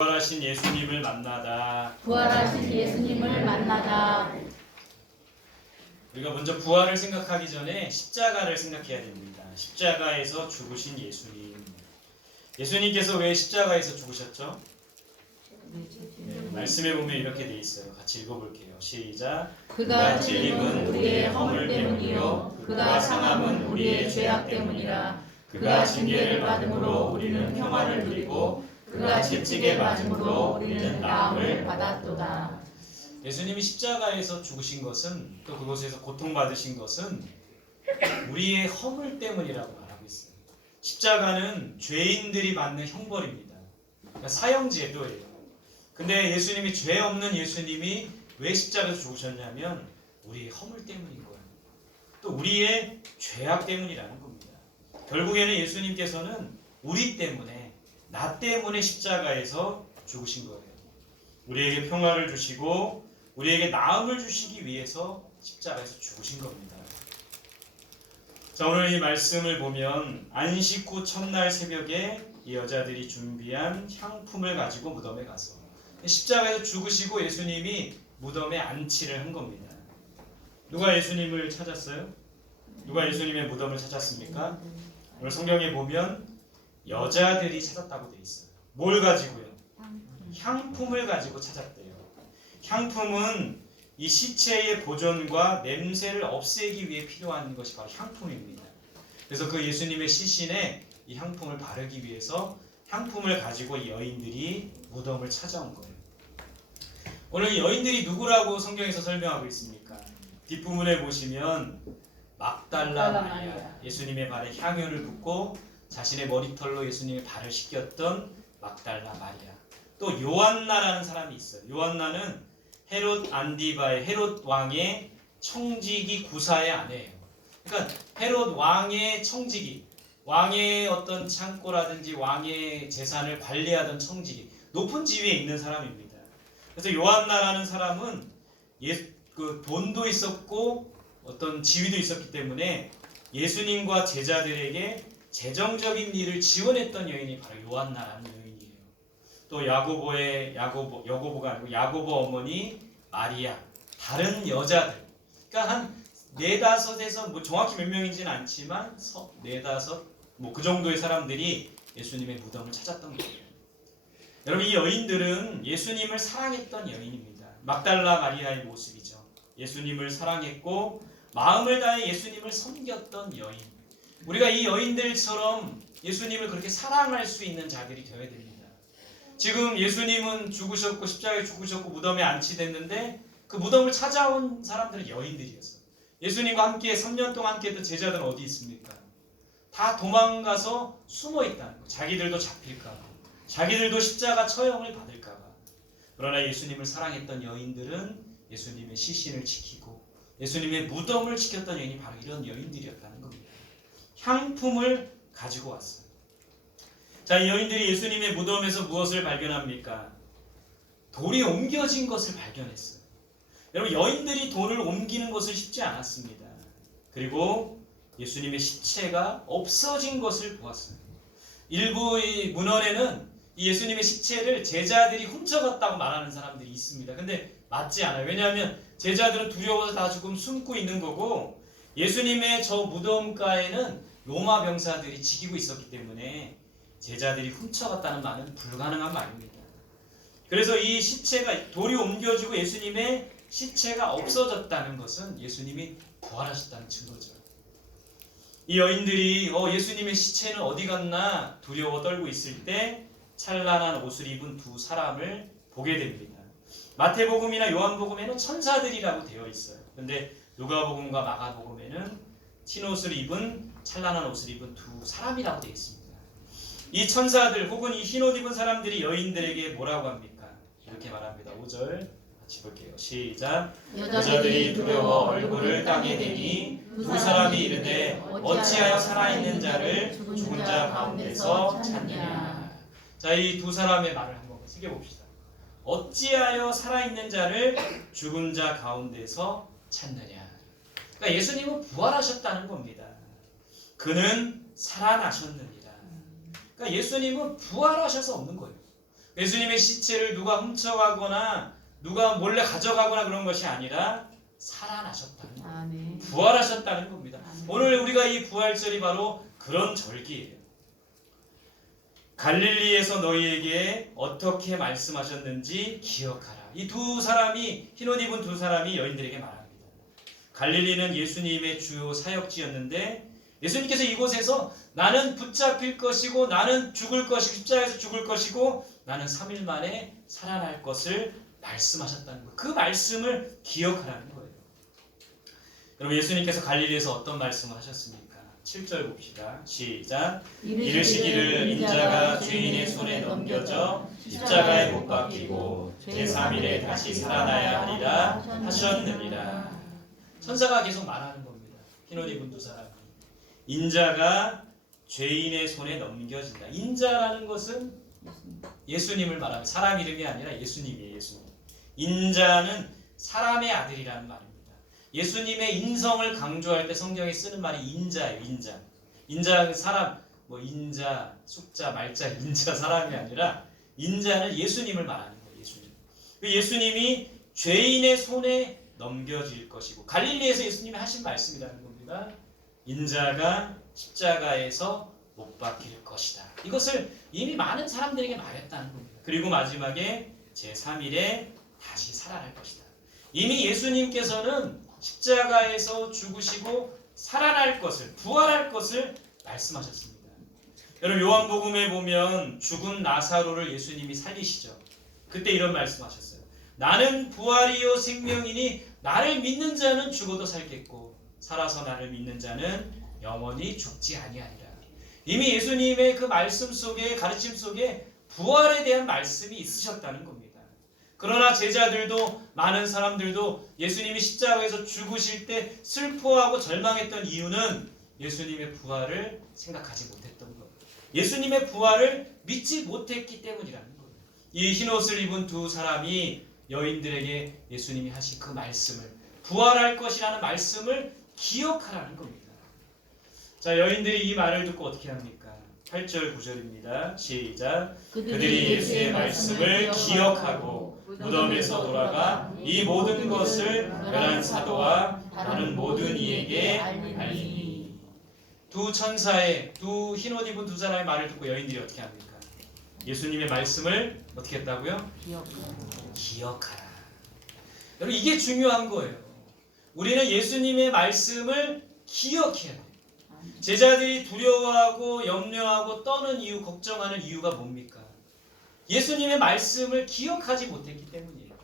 부활하신 예수님을 만나다. 부활하신 예수님을 만나다. 우리가 먼저 부활을 생각하기 전에 십자가를 생각해야 됩니다. 십자가에서 죽으신 예수님. 예수님께서 왜 십자가에서 죽으셨죠? 말씀에 보면 이렇게 돼 있어요. 같이 읽어볼게요. 시작. 그가 찔림은 우리의 허물 때문이요 그가 상함은 우리의 죄악 때문이라. 그가 징계를 받음으로 우리는 평화를 누리고 그가 채찍에 맞음으로 우리는 나음을 받았도다. 예수님이 십자가에서 죽으신 것은, 또 그곳에서 고통받으신 것은 우리의 허물 때문이라고 말하고 있어요. 십자가는 죄인들이 받는 형벌입니다. 그러니까 사형제도예요. 근데 예수님이 죄 없는 예수님이 왜 십자가에서 죽으셨냐면 우리의 허물 때문인 거예요. 또 우리의 죄악 때문이라는 겁니다. 결국에는 예수님께서는 우리 때문에, 나 때문에 십자가에서 죽으신 거예요. 우리에게 평화를 주시고 우리에게 나음을 주시기 위해서 십자가에서 죽으신 겁니다. 자, 오늘 이 말씀을 보면 안식 후 첫날 새벽에 이 여자들이 준비한 향품을 가지고 무덤에 가서 십자가에서 죽으시고 예수님이 무덤에 안치를 한 겁니다. 누가 예수님을 찾았어요? 누가 예수님의 무덤을 찾았습니까? 오늘 성경에 보면 여자들이 찾았다고 돼 있어요. 뭘 가지고요? 향품을 가지고 찾았대요. 향품은 이 시체의 보존과 냄새를 없애기 위해 필요한 것이 바로 향품입니다. 그래서 그 예수님의 시신에 이 향품을 바르기 위해서 향품을 가지고 이 여인들이 무덤을 찾아온 거예요. 오늘 이 여인들이 누구라고 성경에서 설명하고 있습니까? 뒷부분에 보시면 막달라 마리아, 예수님의 발에 향유를 붓고 자신의 머리털로 예수님의 발을 씻겼던 막달라 마리아. 또 요한나라는 사람이 있어요. 요한나는 헤롯 안디바의, 헤롯 왕의 청지기 구사의 아내예요. 그러니까 헤롯 왕의 청지기, 왕의 어떤 창고라든지 왕의 재산을 관리하던 청지기, 높은 지위에 있는 사람입니다. 그래서 요한나라는 사람은 그 돈도 있었고 어떤 지위도 있었기 때문에 예수님과 제자들에게 재정적인 일을 지원했던 여인이 바로 요한나라는 여인이에요. 또 야고보가 아니고 야고보 어머니 마리아, 다른 여자들, 그러니까 한 네다섯에서 뭐 정확히 몇 명인지는 않지만 네다섯 뭐 그 정도의 사람들이 예수님의 무덤을 찾았던 거예요. 여러분, 이 여인들은 예수님을 사랑했던 여인입니다. 막달라 마리아의 모습이죠. 예수님을 사랑했고 마음을 다해 예수님을 섬겼던 여인. 우리가 이 여인들처럼 예수님을 그렇게 사랑할 수 있는 자들이 되어야 됩니다. 지금 예수님은 죽으셨고 십자가에 죽으셨고 무덤에 안치됐는데 그 무덤을 찾아온 사람들은 여인들이었어요. 예수님과 함께 3년 동안 함께했던 제자들은 어디 있습니까? 다 도망가서 숨어 있다는 거예요. 자기들도 잡힐까 봐, 자기들도 십자가 처형을 받을까 봐. 그러나 예수님을 사랑했던 여인들은 예수님의 시신을 지키고 예수님의 무덤을 지켰던 여인이 바로 이런 여인들이었다는 겁니다. 향품을 가지고 왔어요. 자, 이 여인들이 예수님의 무덤에서 무엇을 발견합니까? 돌이 옮겨진 것을 발견했어요. 여러분, 여인들이 돌을 옮기는 것은 쉽지 않았습니다. 그리고 예수님의 시체가 없어진 것을 보았어요. 일부 이 문헌에는 이 예수님의 시체를 제자들이 훔쳐갔다고 말하는 사람들이 있습니다. 근데 맞지 않아요. 왜냐하면 제자들은 두려워서 다 조금 숨고 있는 거고 예수님의 저 무덤가에는 로마 병사들이 지키고 있었기 때문에 제자들이 훔쳐갔다는 말은 불가능한 말입니다. 그래서 이 시체가 돌이 옮겨지고 예수님의 시체가 없어졌다는 것은 예수님이 부활하셨다는 증거죠. 이 여인들이 예수님의 시체는 어디 갔나 두려워 떨고 있을 때 찬란한 옷을 입은 두 사람을 보게 됩니다. 마태복음이나 요한복음에는 천사들이라고 되어 있어요. 그런데 누가복음과 마가복음에는 흰옷을 입은, 찬란한 옷을 입은 두 사람이라고 되어 있습니다. 이 천사들 혹은 이 흰옷 입은 사람들이 여인들에게 뭐라고 합니까? 이렇게 말합니다. 5절 같이 볼게요. 시작. 여자들이 두려워 얼굴을 땅에 대니 두 사람이 이르되 어찌하여 살아있는 자를 죽은 자 가운데서 찾느냐. 자, 이 두 사람의 말을 한번 새겨봅시다. 어찌하여 살아있는 자를 죽은 자 가운데서 찾느냐. 그러니까 예수님은 부활하셨다는 겁니다. 그는 살아나셨느니라. 그러니까 예수님은 부활하셔서 없는 거예요. 예수님의 시체를 누가 훔쳐가거나 누가 몰래 가져가거나 그런 것이 아니라 살아나셨다는 거예요. 아멘. 부활하셨다는 겁니다. 아멘. 오늘 우리가 이 부활절이 바로 그런 절기예요. 갈릴리에서 너희에게 어떻게 말씀하셨는지 기억하라. 이 두 사람이, 흰옷 입은 두 사람이 여인들에게 말합니다. 갈릴리는 예수님의 주요 사역지였는데 예수님께서 이곳에서 나는 붙잡힐 것이고 나는 죽을 것이고 십자가에서 죽을 것이고 나는 3일 만에 살아날 것을 말씀하셨다는 거예요. 그 말씀을 기억하라는 거예요. 여러분, 예수님께서 갈릴리에서 어떤 말씀을 하셨습니까? 7절 봅시다. 시작. 이르시기를 인자가 주인의 손에 넘겨져 십자가에 못 박히고 제3일에 다시 살아나야 하리라 하셨느니라. 천사가 계속 말하는 겁니다. 흰옷 입은 두 사람이. 인자가 죄인의 손에 넘겨진다. 인자라는 것은 예수님을 말하는 사람 이름이 아니라 예수님이에요. 예수님. 인자는 사람의 아들이라는 말입니다. 예수님의 인성을 강조할 때 성경에 쓰는 말이 인자예요. 인자. 인자는 사람, 인자, 숫자, 말자, 인자 사람이 아니라 인자는 예수님을 말하는 거예요. 예수님. 예수님이 죄인의 손에 넘겨질 것이고 갈릴리에서 예수님이 하신 말씀이라는 겁니다. 인자가 십자가에서 못 박힐 것이다. 이것을 이미 많은 사람들에게 말했다는 겁니다. 그리고 마지막에 제3일에 다시 살아날 것이다. 이미 예수님께서는 십자가에서 죽으시고 살아날 것을, 부활할 것을 말씀하셨습니다. 여러분, 요한복음에 보면 죽은 나사로를 예수님이 살리시죠. 그때 이런 말씀하셨어요. 나는 부활이요 생명이니 나를 믿는 자는 죽어도 살겠고 살아서 나를 믿는 자는 영원히 죽지 아니하리라. 이미 예수님의 그 말씀 속에, 가르침 속에 부활에 대한 말씀이 있으셨다는 겁니다. 그러나 제자들도, 많은 사람들도 예수님이 십자가에서 죽으실 때 슬퍼하고 절망했던 이유는 예수님의 부활을 생각하지 못했던 것, 예수님의 부활을 믿지 못했기 때문이라는 거예요. 이 흰옷을 입은 두 사람이 여인들에게 예수님이 하신 그 말씀을, 부활할 것이라는 말씀을 기억하라는 겁니다. 자, 여인들이 이 말을 듣고 어떻게 합니까? 8절 9절입니다. 시작. 그들이 예수의 말씀을 기억하고 무덤에서 돌아가 이 모든 것을 11사도와 다른 모든 이에게 알리니. 두 천사의, 두 흰옷 입은 두 사람의 말을 듣고 여인들이 어떻게 합니까? 예수님의 말씀을 어떻게 했다고요? 기억하라. 여러분, 이게 중요한 거예요. 우리는 예수님의 말씀을 기억해야 돼요. 제자들이 두려워하고 염려하고 떠는 이유, 걱정하는 이유가 뭡니까? 예수님의 말씀을 기억하지 못했기 때문이에요.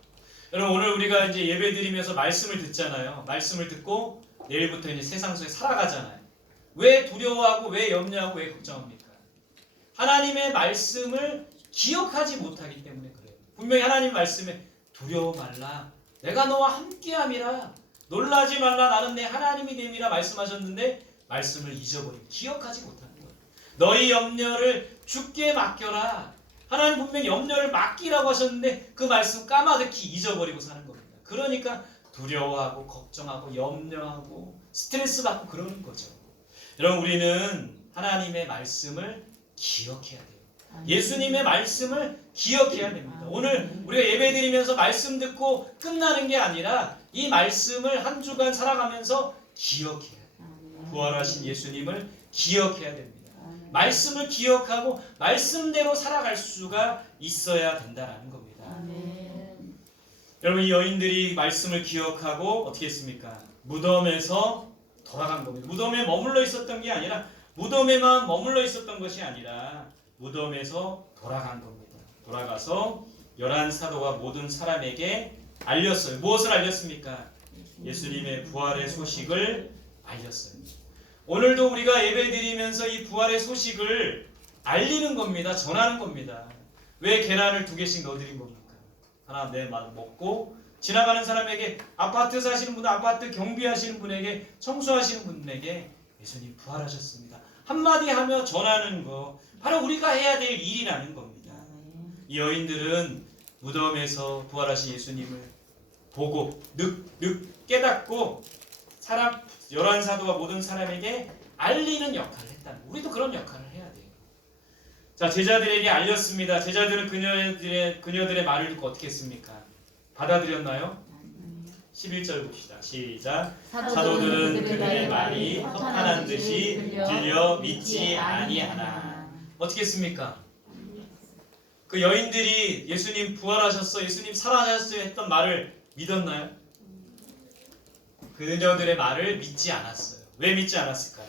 여러분, 오늘 우리가 이제 예배드리면서 말씀을 듣잖아요. 말씀을 듣고 내일부터 이제 세상 속에 살아가잖아요. 왜 두려워하고 왜 염려하고 왜 걱정합니까? 하나님의 말씀을 기억하지 못하기 때문에 그래요. 분명히 하나님 말씀에 두려워 말라, 내가 너와 함께함이라, 놀라지 말라, 나는 내 하나님이 됨이라 말씀하셨는데 말씀을 잊어버리고 기억하지 못하는 거예요. 너희 염려를 주께 맡겨라. 하나님 분명히 염려를 맡기라고 하셨는데 그 말씀 까마득히 잊어버리고 사는 겁니다. 그러니까 두려워하고 걱정하고 염려하고 스트레스 받고 그러는 거죠. 여러분, 우리는 하나님의 말씀을 기억해야 돼요. 예수님의 말씀을 기억해야 됩니다. 오늘 우리가 예배드리면서 말씀 듣고 끝나는 게 아니라 이 말씀을 한 주간 살아가면서 기억해야 돼요. 부활하신 예수님을 기억해야 됩니다. 말씀을 기억하고 말씀대로 살아갈 수가 있어야 된다는 겁니다. 여러분, 이 여인들이 말씀을 기억하고 어떻게 했습니까? 무덤에서 돌아간 겁니다. 무덤에 머물러 있었던 게 아니라, 무덤에만 머물러 있었던 것이 아니라 무덤에서 돌아간 겁니다. 돌아가서 11사도와 모든 사람에게 알렸어요. 무엇을 알렸습니까? 예수님의 부활의 소식을 알렸어요. 오늘도 우리가 예배드리면서 이 부활의 소식을 알리는 겁니다. 전하는 겁니다. 왜 계란을 2개씩 넣어드린 겁니까? 하나 먹고 지나가는 사람에게, 아파트 사시는 분, 아파트 경비하시는 분에게, 청소하시는 분에게 예수님 부활하셨습니다. 한마디 하며 전하는 거, 바로 우리가 해야 될 일이라는 겁니다. 이 여인들은 무덤에서 부활하신 예수님을 보고 깨닫고 11사도와 모든 사람에게 알리는 역할을 했다는 거예요. 우리도 그런 역할을 해야 돼요. 자, 제자들에게 알렸습니다. 제자들은 그녀들의 말을 듣고 어떻게 했습니까? 받아들였나요? 11절 봅시다. 시작. 사도들은 그들의 말이 허탄한 듯이 들려 믿지 아니하나. 어떻게 했습니까? 그 여인들이 예수님 부활하셨어, 예수님 살아나셨어요 했던 말을 믿었나요? 그녀들의 말을 믿지 않았어요. 왜 믿지 않았을까요?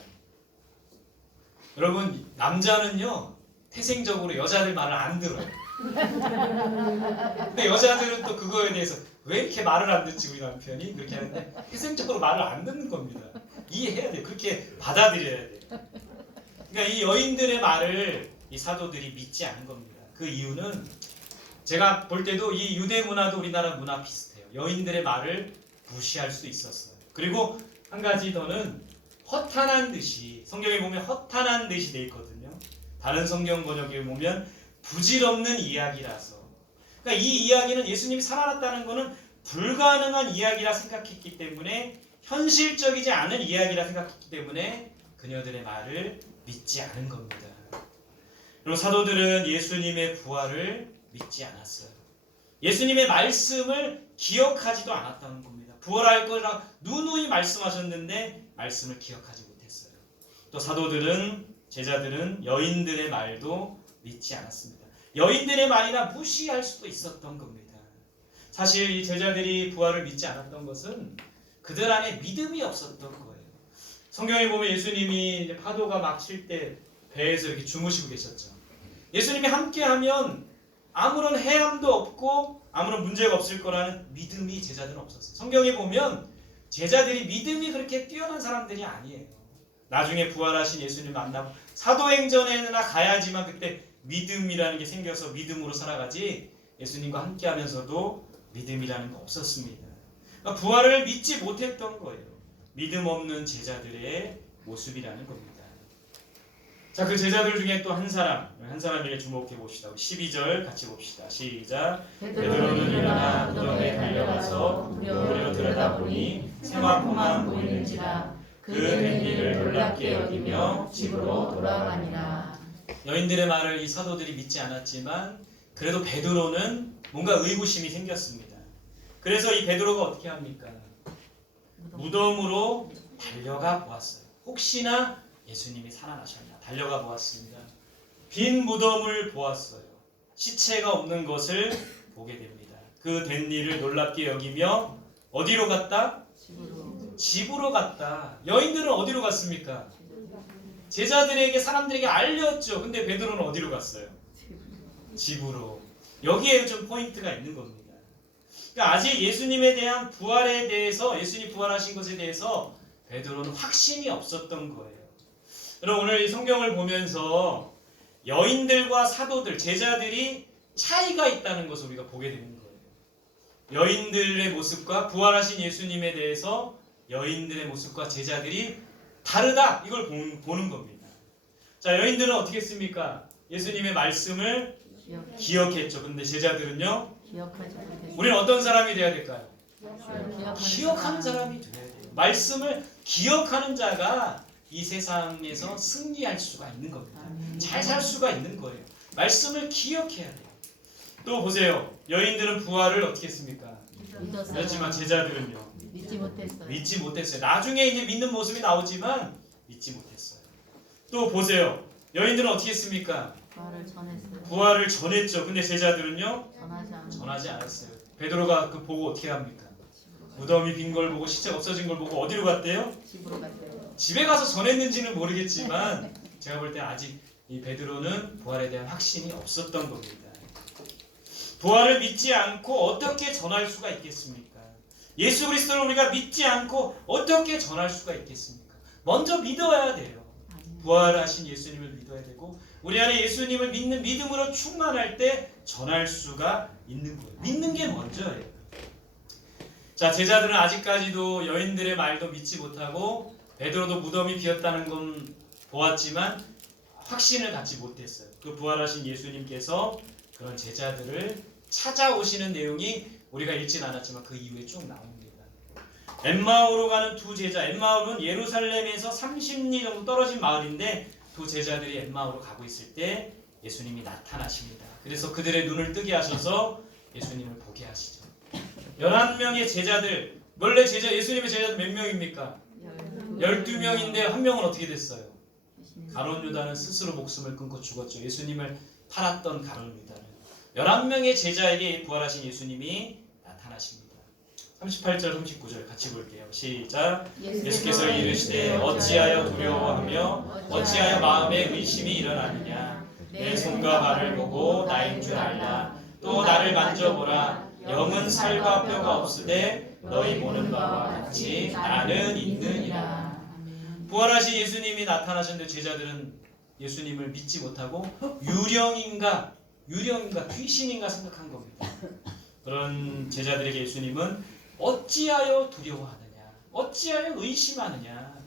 여러분, 남자는요 태생적으로 여자들 말을 안 들어요. 근데 여자들은 또 그거에 대해서 왜 이렇게 말을 안 듣지 우리 남편이? 그렇게 하는데 태생적으로 말을 안 듣는 겁니다. 이해해야 돼요. 그렇게 받아들여야 돼요. 그러니까 이 여인들의 말을 이 사도들이 믿지 않은 겁니다. 그 이유는 제가 볼 때도 이 유대 문화도 우리나라 문화 비슷해요. 여인들의 말을 무시할 수 있었어요. 그리고 한 가지 더는 허탄한 듯이, 성경에 보면 허탄한 듯이 돼 있거든요. 다른 성경 번역에 보면 부질없는 이야기라서. 그러니까 이 이야기는 예수님이 살아났다는 것은 불가능한 이야기라 생각했기 때문에, 현실적이지 않은 이야기라 생각했기 때문에 그녀들의 말을 믿지 않은 겁니다. 그리고 사도들은 예수님의 부활을 믿지 않았어요. 예수님의 말씀을 기억하지도 않았다는 겁니다. 부활할 거라 누누이 말씀하셨는데 말씀을 기억하지 못했어요. 또 사도들은, 제자들은 여인들의 말도 믿지 않았습니다. 여인들의 말이나 무시할 수도 있었던 겁니다. 사실 이 제자들이 부활을 믿지 않았던 것은 그들 안에 믿음이 없었던 거예요. 성경에 보면 예수님이 파도가 막 칠 때 배에서 이렇게 주무시고 계셨죠. 예수님이 함께하면 아무런 해함도 없고 아무런 문제가 없을 거라는 믿음이 제자들은 없었어요. 성경에 보면 제자들이 믿음이 그렇게 뛰어난 사람들이 아니에요. 나중에 부활하신 예수님 만나고 사도행전에나 가야지만 그때 믿음이라는 게 생겨서 믿음으로 살아가지, 예수님과 함께하면서도 믿음이라는 거 없었습니다. 그러니까 부활을 믿지 못했던 거예요. 믿음 없는 제자들의 모습이라는 겁니다. 자, 그 제자들 중에 또 한 사람에게 주목해 봅시다. 12절 같이 봅시다. 시작. 베드로는 일어나 무덤에 달려가서 우리로 들여다보니 세마포만 보이는지라 그 된 일을 놀랍게 여기며 집으로 돌아가니라. 여인들의 말을 이 사도들이 믿지 않았지만 그래도 베드로는 뭔가 의구심이 생겼습니다. 그래서 이 베드로가 어떻게 합니까? 무덤으로 달려가 보았어요. 혹시나 예수님이 살아나셨나 달려가 보았습니다. 빈 무덤을 보았어요. 시체가 없는 것을 보게 됩니다. 그 된 일을 놀랍게 여기며 어디로 갔다? 집으로 갔다. 여인들은 어디로 갔습니까? 제자들에게, 사람들에게 알렸죠. 근데 베드로는 어디로 갔어요? 집으로. 여기에 좀 포인트가 있는 겁니다. 그러니까 아직 예수님에 대한 부활에 대해서, 예수님 부활하신 것에 대해서 베드로는 확신이 없었던 거예요. 여러분, 오늘 이 성경을 보면서 여인들과 사도들, 제자들이 차이가 있다는 것을 우리가 보게 되는 거예요. 여인들의 모습과 부활하신 예수님에 대해서 여인들의 모습과 제자들이 다르다, 이걸 보는 겁니다. 자, 여인들은 어떻게 했습니까? 예수님의 말씀을 기억했죠. 근데 제자들은요, 우리는 어떤 사람이 돼야 될까요? 기억하는 사람이 돼야 돼요. 말씀을 기억하는 자가 이 세상에서 승리할 수가 있는 겁니다. 잘 살 수가 있는 거예요. 말씀을 기억해야 돼요. 또 보세요. 여인들은 부활을 어떻게 했습니까? 믿었지만 제자들은요, 믿지 못했어요. 나중에 이제 믿는 모습이 나오지만 믿지 못했어요. 또 보세요. 여인들은 어떻게 했습니까? 부활을 전했죠. 근데 제자들은요, 전하지 않았어요. 베드로가 그 보고 어떻게 합니까? 무덤이 빈 걸 보고 시체가 없어진 걸 보고 어디로 갔대요? 집으로 갔대요. 집에 가서 전했는지는 모르겠지만 제가 볼 때 아직 이 베드로는 부활에 대한 확신이 없었던 겁니다. 부활을 믿지 않고 어떻게 전할 수가 있겠습니까? 예수 그리스도를 우리가 믿지 않고 어떻게 전할 수가 있겠습니까? 먼저 믿어야 돼요. 부활하신 예수님을 믿어야 되고 우리 안에 예수님을 믿는 믿음으로 충만할 때 전할 수가 있는 거예요. 믿는 게 먼저예요. 자, 제자들은 아직까지도 여인들의 말도 믿지 못하고 베드로도 무덤이 비었다는 건 보았지만 확신을 갖지 못했어요. 그 부활하신 예수님께서 그런 제자들을 찾아오시는 내용이 우리가 읽진 않았지만 그 이후에 쭉 나옵니다. 엠마오로 가는 두 제자, 엠마오는 예루살렘에서 30리 정도 떨어진 마을인데 두 제자들이 엠마오로 가고 있을 때 예수님이 나타나십니다. 그래서 그들의 눈을 뜨게 하셔서 예수님을 보게 하시죠. 11명의 제자들, 원래 예수님의 제자들 몇 명입니까? 12명인데 한 명은 어떻게 됐어요? 가룟 유다는 스스로 목숨을 끊고 죽었죠. 예수님을 팔았던 가룟 유다는 11명의 제자에게 부활하신 예수님이 나타나십니다. 38절 39절 같이 볼게요. 시작. 예수께서 이르시되 어찌하여 두려워하며 어찌하여 마음에 의심이 일어나느냐. 내 손과 발을 보고 나인 줄 알라. 또 나를 만져보라. 영은 살과 뼈가 없으되 너희 보는 바와 같이 나는 있느니라. 부활하신 예수님이 나타나셨는데 제자들은 예수님을 믿지 못하고 유령인가 귀신인가 생각한 겁니다. 그런 제자들에게 예수님은 어찌하여 두려워하느냐, 어찌하여 의심하느냐,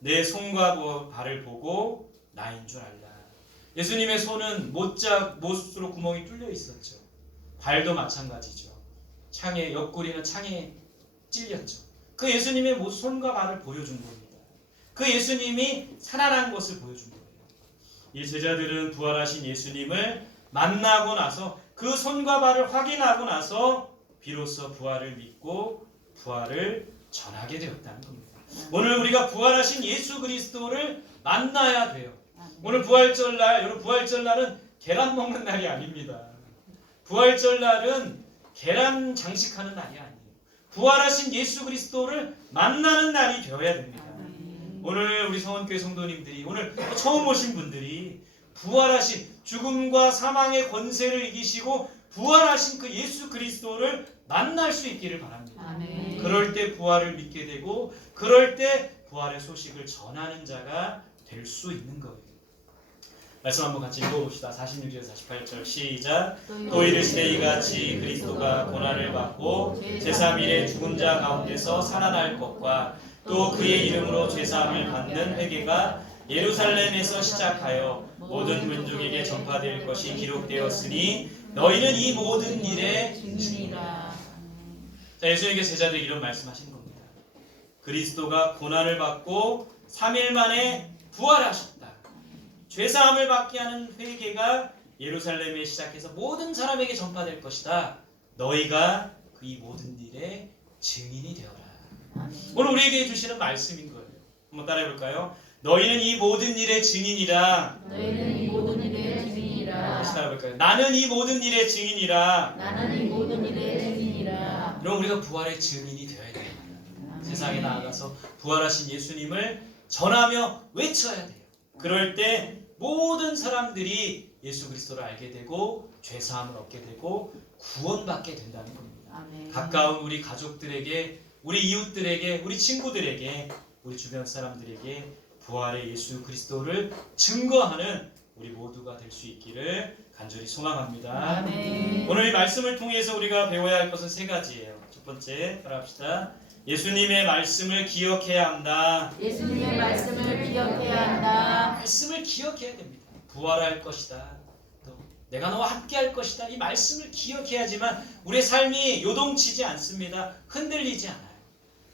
내 손과 발을 보고 나인 줄 알라. 예수님의 손은 못으로 구멍이 뚫려 있었죠. 발도 마찬가지죠. 옆구리는 창에 찔렸죠. 그 예수님의 손과 발을 보여준 겁니다. 그 예수님이 살아난 것을 보여준 거예요. 이 제자들은 부활하신 예수님을 만나고 나서 그 손과 발을 확인하고 나서 비로소 부활을 믿고 부활을 전하게 되었다는 겁니다. 오늘 우리가 부활하신 예수 그리스도를 만나야 돼요. 오늘 부활절날, 여러분 부활절날은 계란 먹는 날이 아닙니다. 부활절날은 계란 장식하는 날이 아니에요. 부활하신 예수 그리스도를 만나는 날이 되어야 됩니다. 오늘 우리 성원교회 성도님들이, 오늘 처음 오신 분들이 부활하신 죽음과 사망의 권세를 이기시고 부활하신 그 예수 그리스도를 만날 수 있기를 바랍니다. 아멘. 그럴 때 부활을 믿게 되고 그럴 때 부활의 소식을 전하는 자가 될 수 있는 거예요. 말씀 한번 같이 읽어봅시다. 46절에서 48절 시작. 또 이르시되 이같이 그리스도가 고난을 받고 제3일에 죽은 자 가운데서 살아날 것과 또 그의 이름으로 죄사함을 받는 회개가 예루살렘에서 시작하여 모든 민족에게 전파될 것이 기록되었으니 너희는 이 모든 일에 증인이라. 자, 예수님께 제자들에게 이런 말씀하신 겁니다. 그리스도가 고난을 받고 3일 만에 부활하셨다. 죄사함을 받게 하는 회개가 예루살렘에 시작해서 모든 사람에게 전파될 것이다. 너희가 그 이 모든 일의 증인이 되어라. 오늘 우리에게 해주시는 말씀인 거예요. 한번 따라해볼까요? 너희는 이 모든 일의 증인이라. 너희는 이 모든 일의 증인이라. 다시 따라해볼까요? 나는 이 모든 일의 증인이라. 나는 이 모든 일의 증인이라. 그럼 우리가 부활의 증인이 되어야 됩니다. 세상에 나아가서 부활하신 예수님을 전하며 외쳐야 돼요. 그럴 때 모든 사람들이 예수 그리스도를 알게 되고 죄사함을 얻게 되고 구원받게 된다는 겁니다. 아멘. 가까운 우리 가족들에게, 우리 이웃들에게, 우리 친구들에게, 우리 주변 사람들에게 부활의 예수 그리스도를 증거하는 우리 모두가 될 수 있기를 간절히 소망합니다. 아멘. 오늘 이 말씀을 통해서 우리가 배워야 할 것은 세 가지예요. 첫 번째, 따라합시다. 예수님의 말씀을 기억해야 한다. 예수님의 말씀을 기억해야 한다. 말씀을 기억해야 됩니다. 부활할 것이다. 또 내가 너와 함께 할 것이다. 이 말씀을 기억해야지만 우리의 삶이 요동치지 않습니다. 흔들리지 않아요.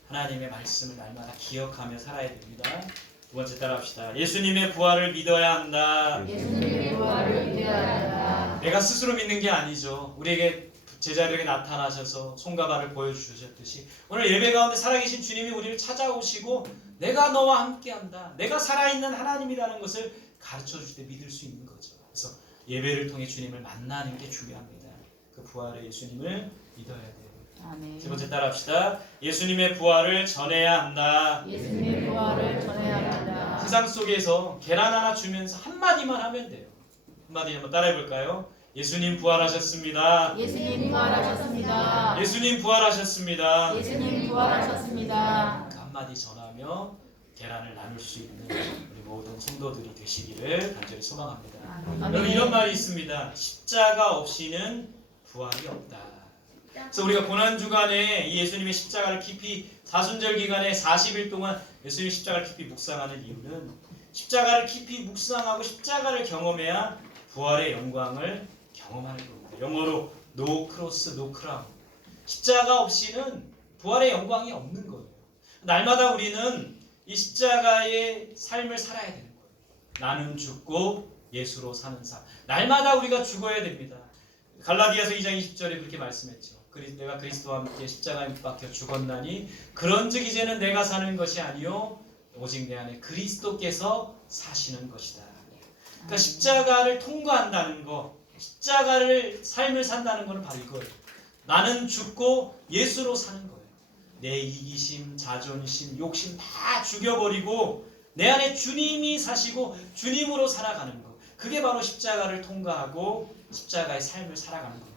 하나님의 말씀을 날마다 기억하며 살아야 됩니다. 두 번째 따라합시다. 예수님의 부활을 믿어야 한다. 예수님의 부활을 믿어야 한다. 내가 스스로 믿는 게 아니죠. 우리에게 제자들에게 나타나셔서 손과 발을 보여주셨듯이 오늘 예배 가운데 살아계신 주님이 우리를 찾아오시고 내가 너와 함께한다. 내가 살아있는 하나님이라는 것을 가르쳐줄 때 믿을 수 있는 거죠. 그래서 예배를 통해 주님을 만나는 게 중요합니다. 그 부활의 예수님을 믿어야 돼요. 아멘. 세 번째 따라합시다. 예수님의 부활을 전해야 한다. 예수님의 부활을 전해야 한다. 세상 속에서 계란 하나 주면서 한마디만 하면 돼요. 한마디 한번 따라해볼까요? 예수님 부활하셨습니다. 예수님 부활하셨습니다. 예수님 부활하셨습니다. 예수님 부활하셨습니다. 그 한마디 전하며 계란을 나눌 수 있는 우리 모든 성도들이 되시기를 간절히 소망합니다. 여러분 이런 말이 있습니다. 십자가 없이는 부활이 없다. 그래서 우리가 고난주간에 이 예수님의 십자가를 깊이 사순절 기간에 40일 동안 예수님의 십자가를 깊이 묵상하는 이유는 십자가를 깊이 묵상하고 십자가를 경험해야 부활의 영광을 경험하는 겁니다. 영어로 no cross, no crown. 십자가 없이는 부활의 영광이 없는 거예요. 날마다 우리는 이 십자가의 삶을 살아야 되는 거예요. 나는 죽고 예수로 사는 삶. 날마다 우리가 죽어야 됩니다. 갈라디아서 2장 20절에 그렇게 말씀했죠. 내가 그리스도와 함께 십자가에 못 박혀 죽었나니 그런즉 이제는 내가 사는 것이 아니요 오직 내 안에 그리스도께서 사시는 것이다. 그러니까 십자가를 통과한다는 거, 십자가를 삶을 산다는 것은 바로 이거예요. 나는 죽고 예수로 사는 거예요. 내 이기심, 자존심, 욕심 다 죽여버리고 내 안에 주님이 사시고 주님으로 살아가는 거. 그게 바로 십자가를 통과하고 십자가의 삶을 살아가는 겁니다.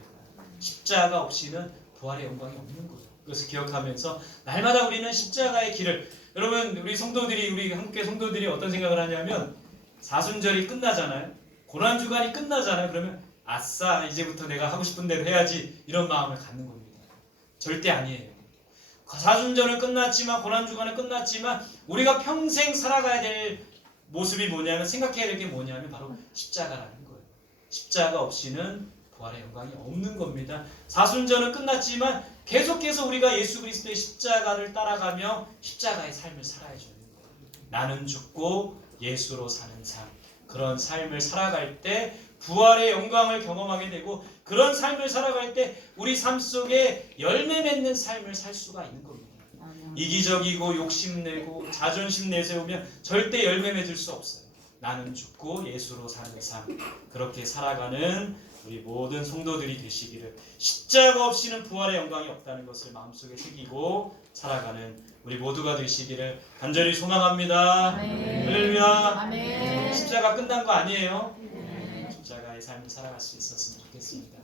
십자가 없이는 부활의 영광이 없는 거예요. 그래서 기억하면서 날마다 우리는 십자가의 길을, 여러분 우리 성도들이, 우리 한국교회 성도들이 어떤 생각을 하냐면 사순절이 끝나잖아요. 고난주간이 끝나잖아요. 그러면 아싸 이제부터 내가 하고 싶은 대로 해야지, 이런 마음을 갖는 겁니다. 절대 아니에요. 사순절은 끝났지만, 고난주간은 끝났지만 우리가 평생 살아가야 될 모습이 뭐냐면, 생각해야 될 게 뭐냐면 바로 십자가라는 거예요. 십자가 없이는 부활의 영광이 없는 겁니다. 사순절은 끝났지만 계속해서 우리가 예수 그리스도의 십자가를 따라가며 십자가의 삶을 살아야 되는 거예요. 나는 죽고 예수로 사는 삶, 그런 삶을 살아갈 때 부활의 영광을 경험하게 되고, 그런 삶을 살아갈 때 우리 삶 속에 열매 맺는 삶을 살 수가 있는 겁니다. 이기적이고 욕심내고 자존심 내세우면 절대 열매 맺을 수 없어요. 나는 죽고 예수로 사는 삶, 그렇게 살아가는 우리 모든 성도들이 되시기를, 십자가 없이는 부활의 영광이 없다는 것을 마음속에 새기고 살아가는 우리 모두가 되시기를 간절히 소망합니다. 할렐루야. 아멘. 십자가 끝난 거 아니에요. 십자가의 삶을 살아갈 수 있었으면 좋겠습니다.